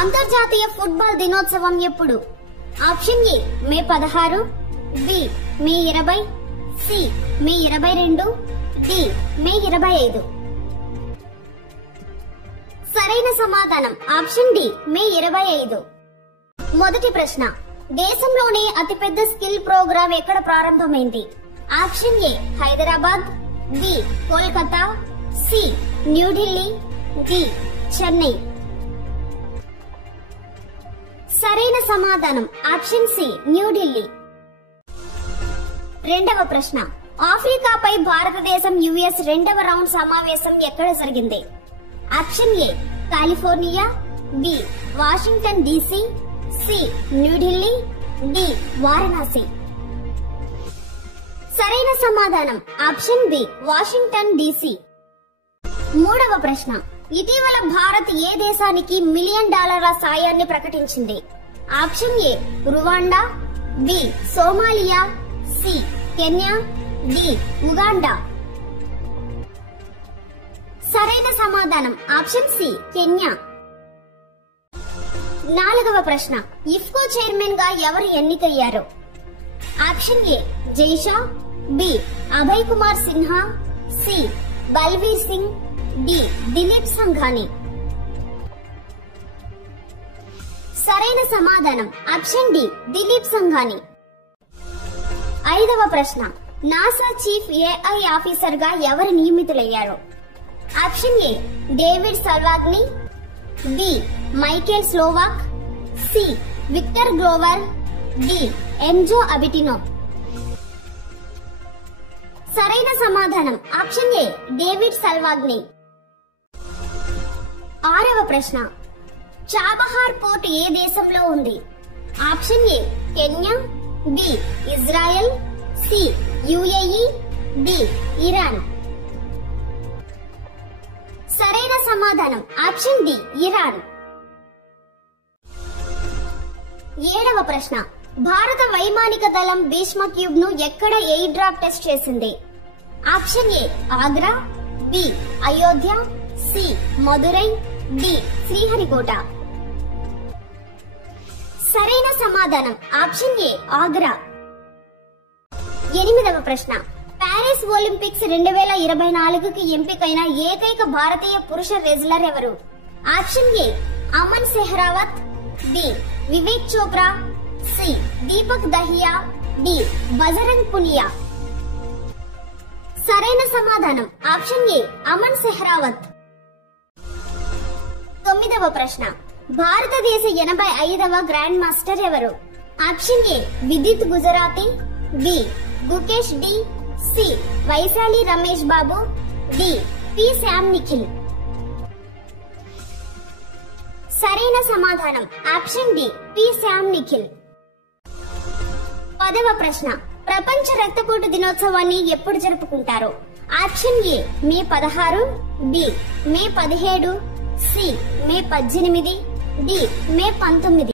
అంతర్జాతీయ ఫుట్బాల్ దినోత్సవం ఎప్పుడు? Option A May 16, B May 20, C May 22, D May 25. సరైన సమాధానం ఆప్షన్ డి మే 25. మొదటి ప్రశ్న, దేశంలోనే అతిపెద్ద స్కిల్ ప్రోగ్రాం ఎక్కడ ప్రారంభమైంది? Option A Hyderabad, B Kolkata, C New Delhi, D Chennai. సరైన సమాధానం ఆప్షన్ సి న్యూఢిల్లీ. రెండవ ప్రశ్న, ఆఫ్రికాపై భారతదేశం యుఎస్ రెండవ రౌండ్ సమావేశం ఎక్కడ జరిగింది? Option A California, B Washington DC, C New Delhi, D Varanasi. సరైన సమాధానం ఆప్షన్ బి వాషింగ్టన్ డీసీ. మూడవ ప్రశ్న, ఇటీవల భారత్ ఏ దేశానికి $1 మిలియన్ సాయాన్ని ప్రకటించింది? Option A Rwanda, B Somalia, C Kenya, D Uganda. సరైన సమాధానం ఆప్షన్ సి కెన్యా. నాలుగవ ప్రశ్న, ఇఫ్కో చైర్మన్ గా ఎవరు ఎన్నికయ్యారు? Option A Jay Shah, B Abhay Kumar Sinha, C Balvir Singh, D Dilip Sanghani. సరైన సమాధానం ఆప్షన్ డి దిలీప్ సంఘాని. ఐదవ ప్రశ్న, నాసా చీఫ్ ఏఐ ఆఫీసర్ గా ఎవరు నియమితులయ్యారు? Option A David Salvagni, B Michael Slovak, C Victor Glover, D Enzo Abitino. సరైన సమాధానం ఆప్షన్ ఏ డేవిడ్ సల్వాగ్ని. ఆరవ ప్రశ్న, చాబహార్ పోర్ట్ ఏ దేశంలో ఉంది? Option A Kenya, B Israel, C UAE, D Iran. సరైన సమాధానం ఆప్షన్ డి ఇరాన్. ఏడవ ప్రశ్న, భారత వైమానిక దళం భీష్మ క్యూబ్ ను ఎక్కడ ఎయిర్ డ్రాప్ టెస్ట్ చేసింది? Option A Agra, B Ayodhya, C Madurai, D Sriharikota. సరైన సమాధానం ఆప్షన్ ఏ ఆగ్రా. ఎనిమిదవ ప్రశ్న, ప్యారిస్ ఒలింపిక్స్ 2024కి ఎంపికైన ఏకైక భారతీయ పురుష రెజ్లర్ ఎవరు? Option A Aman Sehrawat, B Vivek Chopra, C Deepak Dahiya, D Bajrang Punia. సరైన సమాధానం ఆప్షన్ ఏ అమన్ సెహ్రావత్. తొమ్మిదవ ప్రశ్న, భారతదేశ 85వ గ్రాండ్ మాస్టర్ ఎవరు? Option A Vidit Gujrathi, B Gukesh D, C Vaishali Ramesh Babu, D P Shyam Nikhil. సరైన సమాధానం option D P Shyam Nikhil. 10వ ప్రశ్న, ప్రపంచ రక్తపోటు దినోత్సవాన్ని ఎప్పుడు జరుపుకుంటారు? Option A May 16, B May 17, C May 18, D May 19.